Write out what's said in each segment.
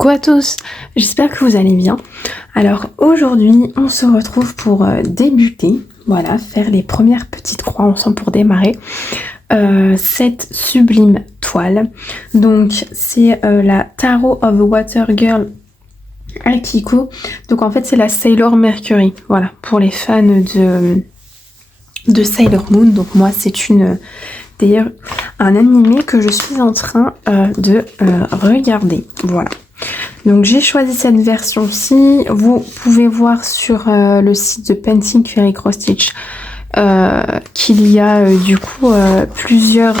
Coucou à tous, j'espère que vous allez bien. Alors aujourd'hui on se retrouve pour débuter, voilà, faire les premières petites croix ensemble pour démarrer cette sublime toile. Donc c'est la Tarot of the Water Girl Akiko. Donc en fait c'est la Sailor Mercury, voilà, pour les fans de Sailor Moon. Donc moi c'est une... D'ailleurs, un animé que je suis en train de regarder. Voilà. Donc j'ai choisi cette version-ci. Vous pouvez voir sur le site de Painting Fairy Cross Stitch qu'il y a du coup plusieurs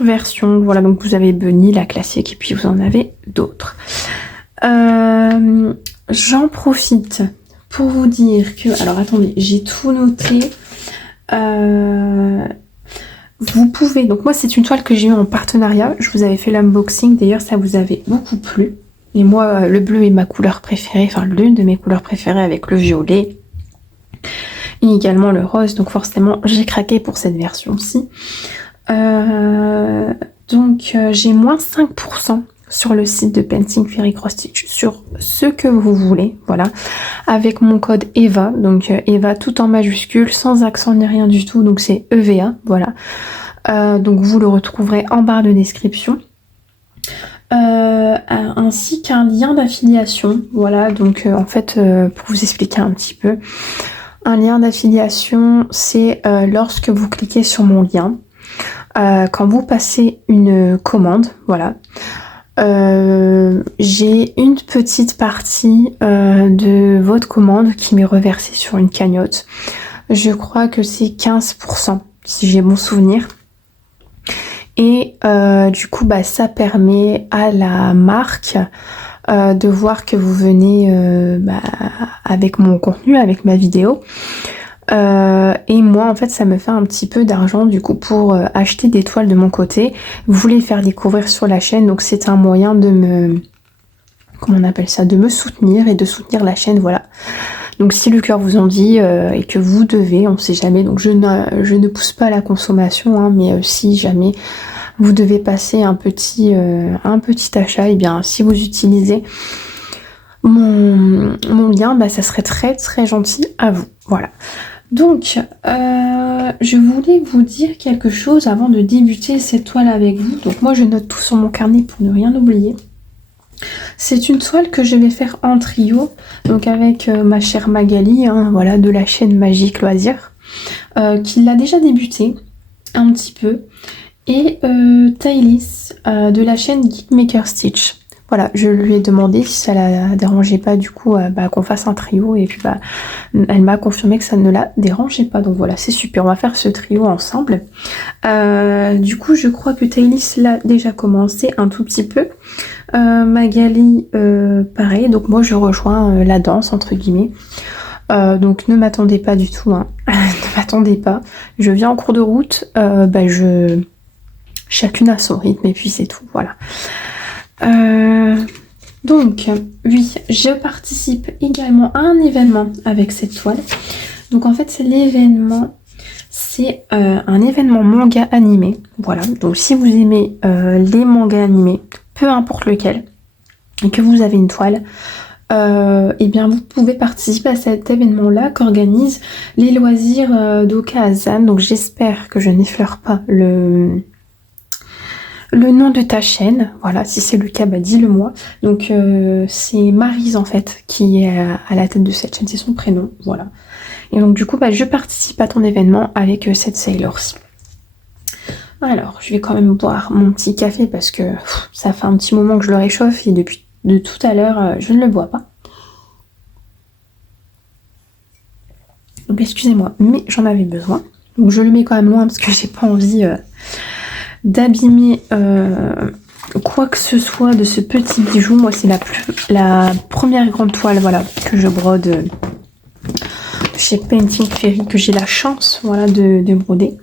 versions. Voilà, donc vous avez Bunny, la classique, et puis vous en avez d'autres. J'en profite pour vous dire que... Alors attendez, j'ai tout noté. Vous pouvez, donc moi c'est une toile que j'ai eue en partenariat, je vous avais fait l'unboxing, d'ailleurs ça vous avait beaucoup plu, et moi le bleu est ma couleur préférée, enfin l'une de mes couleurs préférées avec le violet et également le rose, donc forcément j'ai craqué pour cette version-ci. Donc j'ai moins 5% sur le site de Painting Fairy Cross Stitch sur ce que vous voulez, voilà, avec mon code EVA, donc EVA tout en majuscule, sans accent ni rien du tout, donc c'est EVA, voilà. Donc vous le retrouverez en barre de description. Ainsi qu'un lien d'affiliation, voilà, donc en fait pour vous expliquer un petit peu, un lien d'affiliation c'est lorsque vous cliquez sur mon lien, quand vous passez une commande, voilà, j'ai une petite partie de votre commande qui m'est reversée sur une cagnotte. Je crois que c'est 15% si j'ai bon souvenir. Et du coup bah, ça permet à la marque de voir que vous venez avec mon contenu, avec ma vidéo. Et moi en fait ça me fait un petit peu d'argent du coup pour acheter des toiles de mon côté, vous les faire découvrir sur la chaîne, donc c'est un moyen de me, comment on appelle ça, de me soutenir et de soutenir la chaîne, voilà. Donc si le cœur vous en dit et que vous devez, on sait jamais, donc je ne pousse pas à la consommation, hein, mais si jamais vous devez passer un petit achat, et bien si vous utilisez mon lien, bah, ça serait très très gentil à vous, voilà. Donc, je voulais vous dire quelque chose avant de débuter cette toile avec vous. Donc moi, je note tout sur mon carnet pour ne rien oublier. C'est une toile que je vais faire en trio, donc avec ma chère Magali, hein, voilà, de la chaîne Magique Loisirs, qui l'a déjà débuté un petit peu, et Thaïlis de la chaîne Geek Maker Stitch. Voilà, je lui ai demandé si ça la dérangeait pas du coup qu'on fasse un trio, et puis elle m'a confirmé que ça ne la dérangeait pas, donc voilà, c'est super, on va faire ce trio ensemble. Du coup je crois que Thaïlis l'a déjà commencé un tout petit peu, Magali pareil, donc moi je rejoins la danse entre guillemets. Donc ne m'attendez pas du tout, hein. Ne m'attendez pas, je viens en cours de route, chacune à son rythme et puis c'est tout, voilà. Donc oui, je participe également à un événement avec cette toile. Donc en fait c'est l'événement, c'est un événement manga animé, voilà. Donc si vous aimez les mangas animés, peu importe lequel, et que vous avez une toile, et bien vous pouvez participer à cet événement là qu'organise les loisirs d'Okazan. Donc j'espère que je n'effleure pas le nom de ta chaîne, voilà, si c'est le cas, bah dis-le moi. Donc c'est Maryse en fait qui est à la tête de cette chaîne, c'est son prénom, voilà. Et donc du coup bah, je participe à ton événement avec cette Sailor-ci. Alors je vais quand même boire mon petit café parce que ça fait un petit moment que je le réchauffe et depuis de tout à l'heure je ne le bois pas. Donc excusez-moi, mais j'en avais besoin. Donc je le mets quand même loin parce que j'ai pas envie d'abîmer quoi que ce soit de ce petit bijou. Moi c'est la première grande toile, voilà, que je brode chez Painting Fairy, que j'ai la chance, voilà, de broder.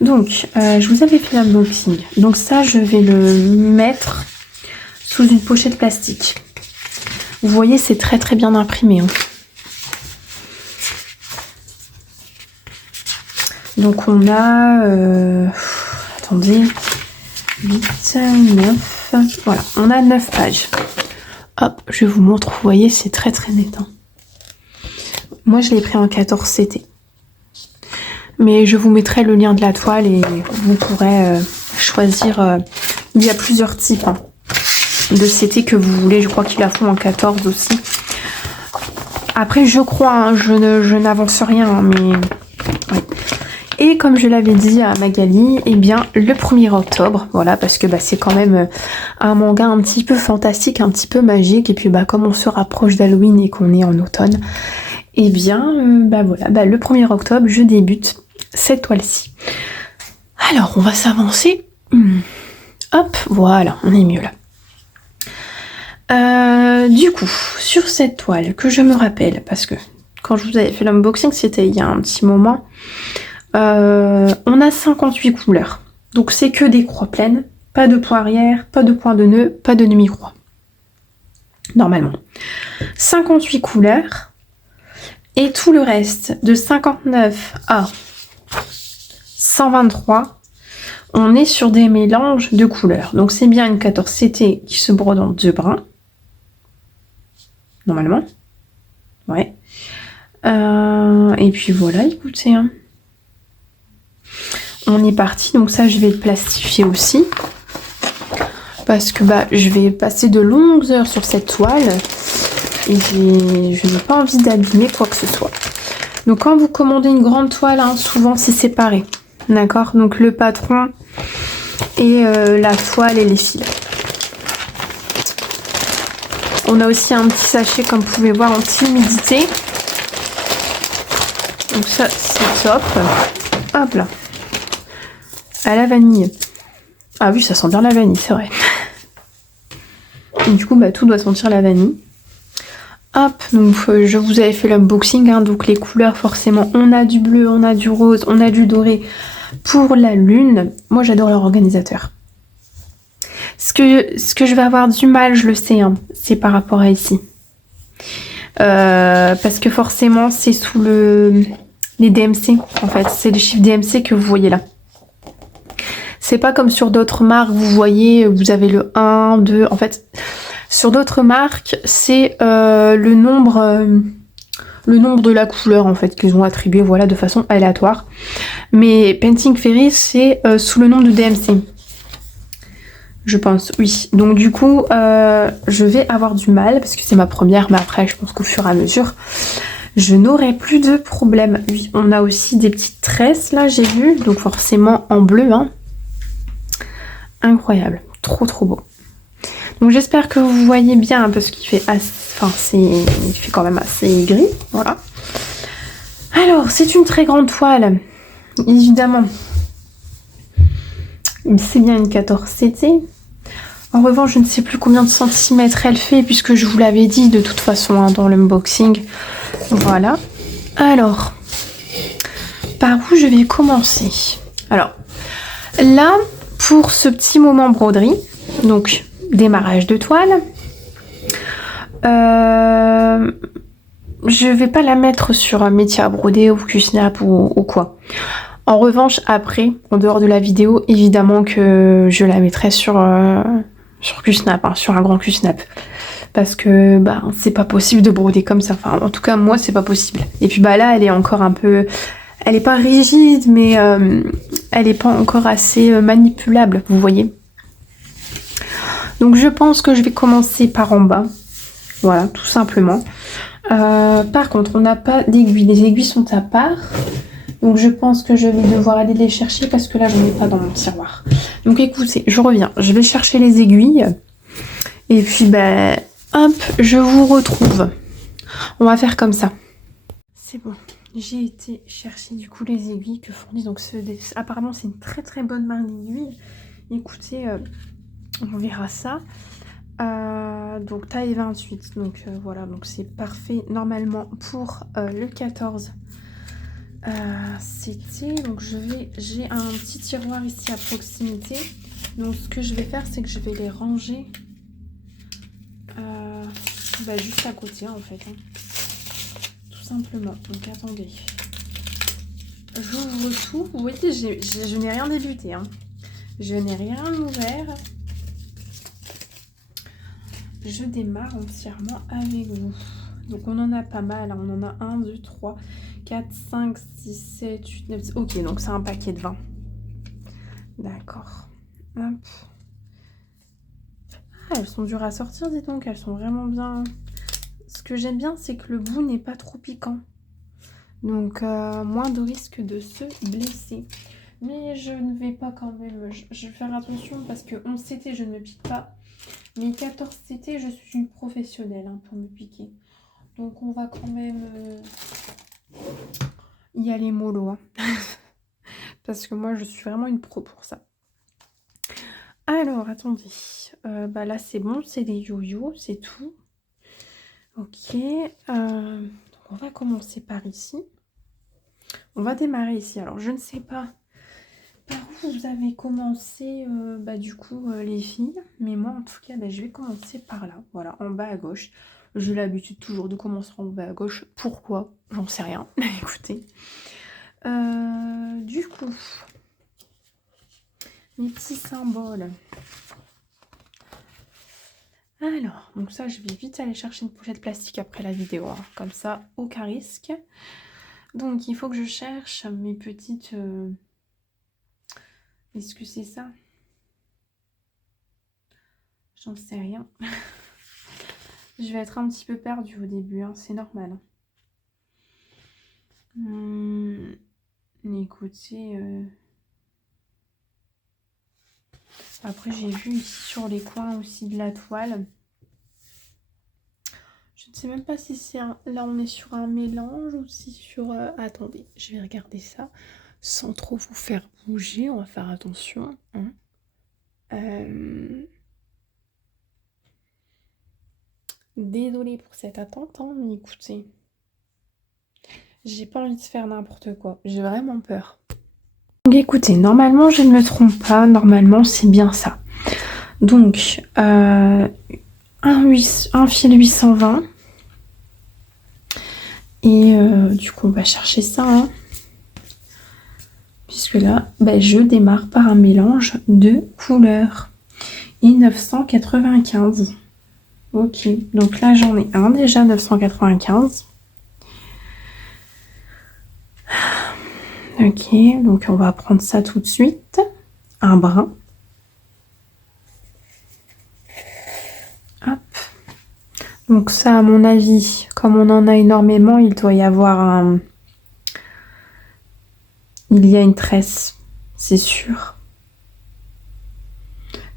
Donc je vous avais fait l'unboxing, donc ça je vais le mettre sous une pochette plastique. Vous voyez c'est très très bien imprimé, hein. Donc on a attendez, 8, 9, Voilà, on a 9 pages. Hop, je vous montre, vous voyez, c'est très très net. Hein. Moi, je l'ai pris en 14 CT. Mais je vous mettrai le lien de la toile et vous pourrez choisir. Il y a plusieurs types hein, de CT que vous voulez. Je crois qu'ils la font en 14 aussi. Après, je crois, hein, je n'avance rien, hein, mais... Ouais. Et comme je l'avais dit à Magali, eh bien, le 1er octobre, voilà, parce que bah, c'est quand même un manga un petit peu fantastique, un petit peu magique. Et puis, bah, comme on se rapproche d'Halloween et qu'on est en automne, eh bien, bah voilà, bah, le 1er octobre, je débute cette toile-ci. Alors, on va s'avancer. Hop, voilà, on est mieux là. Du coup, sur cette toile, que je me rappelle, parce que quand je vous avais fait l'unboxing, c'était il y a un petit moment, on a 58 couleurs. Donc c'est que des croix pleines, pas de point arrière, pas de point de nœud, pas de demi-croix. Normalement. 58 couleurs. Et tout le reste, de 59 à 123, on est sur des mélanges de couleurs. Donc c'est bien une 14 CT qui se brode en 2 brins. Normalement. Ouais. Et puis voilà, écoutez. Hein. On est parti. Donc ça, je vais le plastifier aussi. Parce que bah, je vais passer de longues heures sur cette toile. Et je n'ai pas envie d'abîmer quoi que ce soit. Donc quand vous commandez une grande toile, hein, souvent c'est séparé. D'accord? Donc le patron et la toile et les fils. On a aussi un petit sachet, comme vous pouvez voir, anti-humidité. Donc ça, c'est top. Hop là. À la vanille. Ah oui, ça sent bien la vanille, c'est vrai. Et du coup, bah, tout doit sentir la vanille. Hop, donc je vous avais fait l'unboxing. Hein, donc les couleurs, forcément, on a du bleu, on a du rose, on a du doré pour la lune. Moi, j'adore leur organisateur. Ce que je vais avoir du mal, je le sais, hein, c'est par rapport à ici. Parce que forcément, c'est sous les DMC, en fait. C'est les chiffres DMC que vous voyez là. C'est pas comme sur d'autres marques, vous voyez, vous avez le 1, 2... En fait, sur d'autres marques, c'est le nombre de la couleur, en fait, qu'ils ont attribué, voilà, de façon aléatoire. Mais Painting Fairy, c'est sous le nombre de DMC. Je pense, oui. Donc du coup, je vais avoir du mal, parce que c'est ma première, mais après, je pense qu'au fur et à mesure, je n'aurai plus de problème. Oui, on a aussi des petites tresses, là, j'ai vu, donc forcément en bleu, hein. Incroyable, trop trop beau. Donc j'espère que vous voyez bien, parce qu'il fait il fait quand même assez gris, voilà. Alors, c'est une très grande toile, évidemment. C'est bien une 14 CT. En revanche, je ne sais plus combien de centimètres elle fait, puisque je vous l'avais dit de toute façon hein, dans l'unboxing. Voilà. Alors, par où je vais commencer? Alors, là, pour ce petit moment broderie, donc démarrage de toile, je vais pas la mettre sur un métier à broder ou Q-Snap ou quoi. En revanche, après, en dehors de la vidéo, évidemment que je la mettrai sur Q-Snap, hein, sur un grand Q-Snap. Parce que bah c'est pas possible de broder comme ça. Enfin, en tout cas, moi, c'est pas possible. Et puis bah là, elle est encore un peu... Elle est pas rigide, mais elle est pas encore assez manipulable, vous voyez. Donc je pense que je vais commencer par en bas. Voilà, tout simplement. Par contre, on n'a pas d'aiguilles. Les aiguilles sont à part. Donc je pense que je vais devoir aller les chercher parce que là j'en ai pas dans mon tiroir. Donc écoutez, je reviens. Je vais chercher les aiguilles. Et puis ben hop, je vous retrouve. On va faire comme ça. C'est bon. J'ai été chercher du coup les aiguilles que fournit. Donc apparemment c'est une très très bonne marque d'aiguilles. Écoutez, on verra ça. Donc taille 28. Donc voilà, donc c'est parfait normalement pour le 14. Donc j'ai un petit tiroir ici à proximité. Donc ce que je vais faire, c'est que je vais les ranger juste à côté en fait, hein. Tout simplement. Donc attendez, j'ouvre tout. Vous voyez, je n'ai rien débuté, hein. Je n'ai rien ouvert. je démarre entièrement avec vous. Donc on en a pas mal, hein. On en a 1, 2, 3, 4, 5, 6, 7, 8, 9, 10. Ok, donc c'est un paquet de 20. D'accord. Hop. Ah, elles sont dures à sortir, dis donc, elles sont vraiment bien. Ce que j'aime bien, c'est que le bout n'est pas trop piquant. Donc moins de risque de se blesser. Mais je ne vais pas quand même, je vais faire attention parce que 11 CT, je ne me pique pas. Mais 14 CT, je suis une professionnelle hein, pour me piquer. Donc on va quand même y aller mollo. Hein. Parce que moi, je suis vraiment une pro pour ça. Alors, attendez. Bah là, c'est bon, c'est des yo-yo, c'est tout. Ok. Donc on va commencer par ici. On va démarrer ici. Alors, je ne sais pas par où vous avez commencé, du coup, les filles. Mais moi, en tout cas, je vais commencer par là. Voilà, en bas à gauche. J'ai l'habitude toujours de commencer en bas à gauche. Pourquoi? J'en sais rien. Écoutez. Du coup, mes petits symboles. Alors, donc ça, je vais vite aller chercher une pochette plastique après la vidéo. Hein. Comme ça, aucun risque. Donc, il faut que je cherche mes petites... Est-ce que c'est ça? J'en sais rien. Je vais être un petit peu perdue au début, hein. C'est normal. Écoutez... Après, j'ai vu ici sur les coins aussi de la toile. Je ne sais même pas si c'est un... Là, on est sur un mélange ou si sur... Attendez, je vais regarder ça sans trop vous faire bouger. On va faire attention. Hein. Désolée pour cette attente, hein, mais écoutez, j'ai pas envie de faire n'importe quoi. J'ai vraiment peur. Donc écoutez, normalement, je ne me trompe pas. Normalement, c'est bien ça. Donc, un fil 820. Et du coup, on va chercher ça. Hein, puisque là, je démarre par un mélange de couleurs. Et 995. Ok, donc là, j'en ai un déjà, 995. Ok, donc on va prendre ça tout de suite. Un brin. Hop. Donc ça, à mon avis, comme on en a énormément, il doit y avoir un... Il y a une tresse, c'est sûr.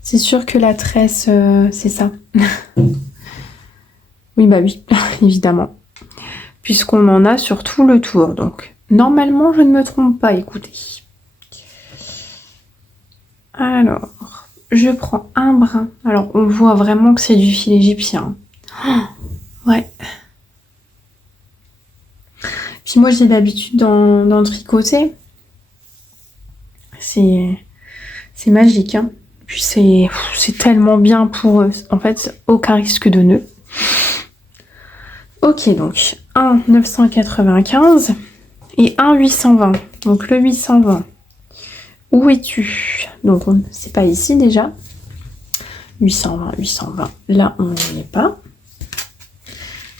C'est sûr que la tresse, c'est ça. Oui, bah oui, évidemment. Puisqu'on en a sur tout le tour, donc. Normalement, je ne me trompe pas, écoutez. Alors, je prends un brin. Alors, on voit vraiment que c'est du fil égyptien. Oh, ouais. Puis moi, j'ai l'habitude d'en tricoter. C'est magique, hein. Puis c'est tellement bien pour eux. En fait, aucun risque de nœud. Ok, donc un 995 et un 820. Donc le 820, où es-tu? Donc c'est pas ici déjà. 820, 820. Là, on n'y est pas.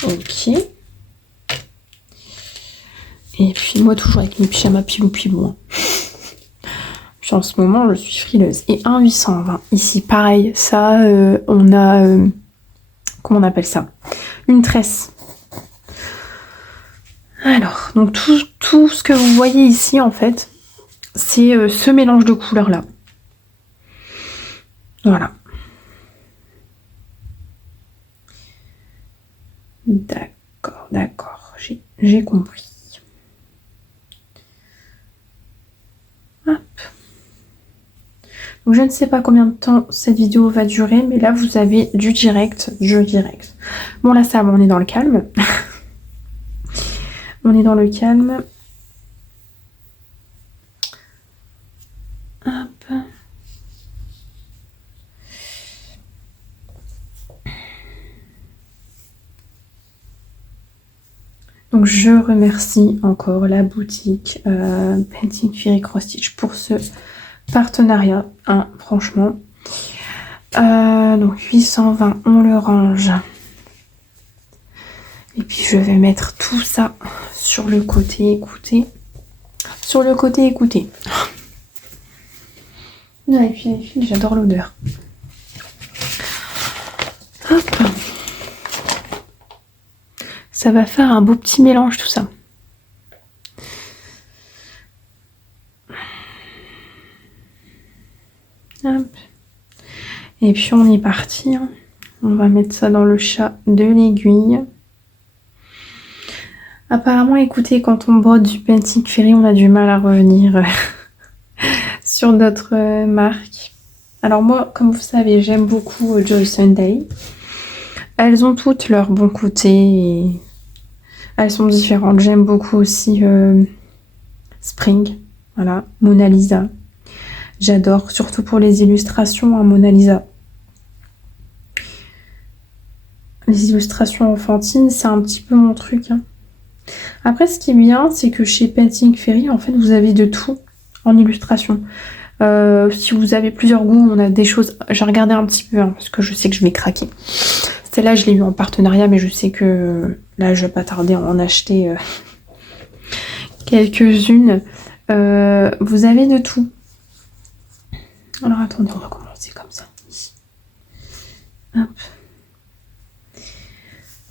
Ok. Et puis moi, toujours avec mes pyjamas pilou-pilou. Hein. Puis en ce moment, je suis frileuse. Et un 820. Ici, pareil, ça, on a... comment on appelle ça? Une tresse. Alors, donc tout ce que vous voyez ici, en fait, c'est ce mélange de couleurs-là. Voilà. D'accord, d'accord, j'ai compris. Hop. Donc je ne sais pas combien de temps cette vidéo va durer, mais là vous avez du direct. Bon là ça va, on est dans le calme. On est dans le calme. Hop. Donc je remercie encore la boutique Painting Fury Cross Stitch pour ce partenariat, hein, franchement. Donc 820, on le range. Et puis je vais mettre tout ça sur le côté, écoutez. Sur le côté, écoutez. Et puis j'adore l'odeur. Hop. Ça va faire un beau petit mélange tout ça. Hop. Et puis on est parti. On va mettre ça dans le chat de l'aiguille. Apparemment, écoutez, quand on brode du Painting Fairy, on a du mal à revenir sur d'autres marques. Alors moi, comme vous savez, j'aime beaucoup Joy Sunday. Elles ont toutes leur bon côté et elles sont différentes. J'aime beaucoup aussi Spring, voilà, Mona Lisa. J'adore, surtout pour les illustrations, hein, Mona Lisa. Les illustrations enfantines, c'est un petit peu mon truc. Hein. Après, ce qui est bien, c'est que chez Painting Fairy, en fait, vous avez de tout en illustration. Si vous avez plusieurs goûts, on a des choses... J'ai regardé un petit peu, hein, parce que je sais que je vais craquer. Celle-là, je l'ai eu en partenariat, mais je sais que là, je vais pas tarder à en acheter quelques-unes. Vous avez de tout. Alors, attendez, on va commencer comme ça. Hop.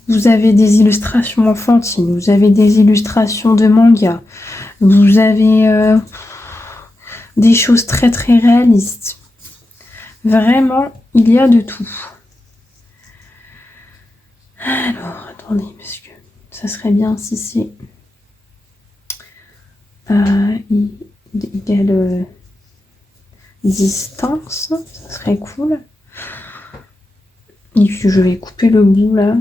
Vous avez des illustrations enfantines, vous avez des illustrations de manga, vous avez des choses très très réalistes. Vraiment, il y a de tout. Alors, attendez, parce que ça serait bien si c'est égale distance, ça serait cool. Et puis je vais couper le bout là.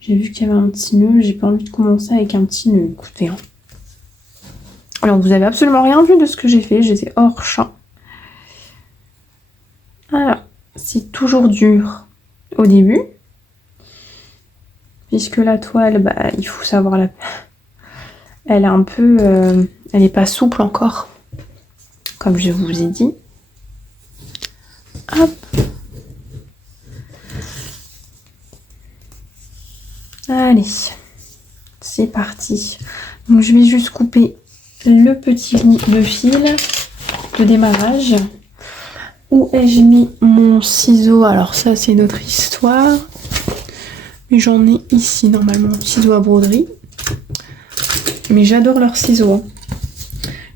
J'ai vu qu'il y avait un petit nœud, j'ai pas envie de commencer avec un petit nœud, écoutez. Hein. Alors vous avez absolument rien vu de ce que j'ai fait, j'étais hors champ. Alors, c'est toujours dur au début. Puisque la toile, bah, il faut savoir la... Elle est un peu... elle n'est pas souple encore. Comme je vous ai dit. Hop. Allez, c'est parti. Donc je vais juste couper le petit bout de fil de démarrage. Où ai-je mis mon ciseau? Alors ça c'est notre histoire. Mais j'en ai ici normalement, ciseau à broderie. Mais j'adore leurs ciseaux. Hein.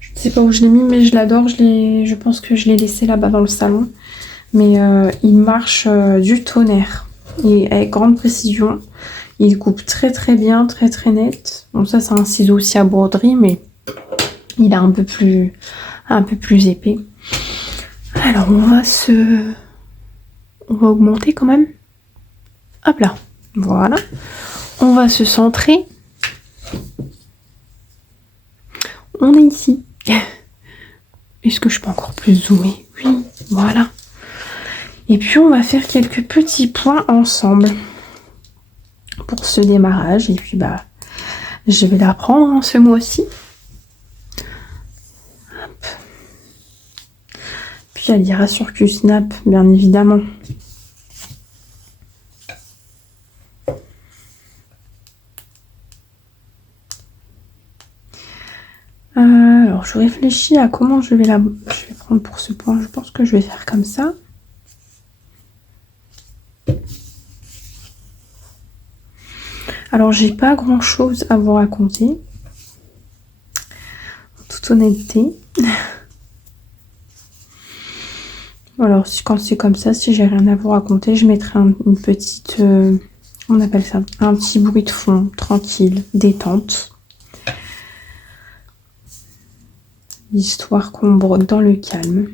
Je ne sais pas où je l'ai mis, mais je l'adore. Je pense que je l'ai laissé là-bas dans le salon. Mais il marche du tonnerre. Et avec grande précision. Il coupe très très bien, très très net. Bon ça c'est un ciseau aussi à broderie, mais il est un peu plus épais. Alors on va augmenter quand même. Hop là, voilà. On va se centrer. On est ici. Est-ce que je peux encore plus zoomer? Oui, voilà. Et puis on va faire quelques petits points ensemble. Pour ce démarrage et puis bah je vais la prendre hein, ce mois-ci. Puis elle ira sur Q-Snap bien évidemment. Alors je réfléchis à comment je vais prendre pour ce point. Je pense que je vais faire comme ça. Alors, j'ai pas grand chose à vous raconter. En toute honnêteté. Alors, quand c'est comme ça, si j'ai rien à vous raconter, je mettrai une petite... on appelle ça un petit bruit de fond, tranquille, détente. Histoire qu'on brode dans le calme.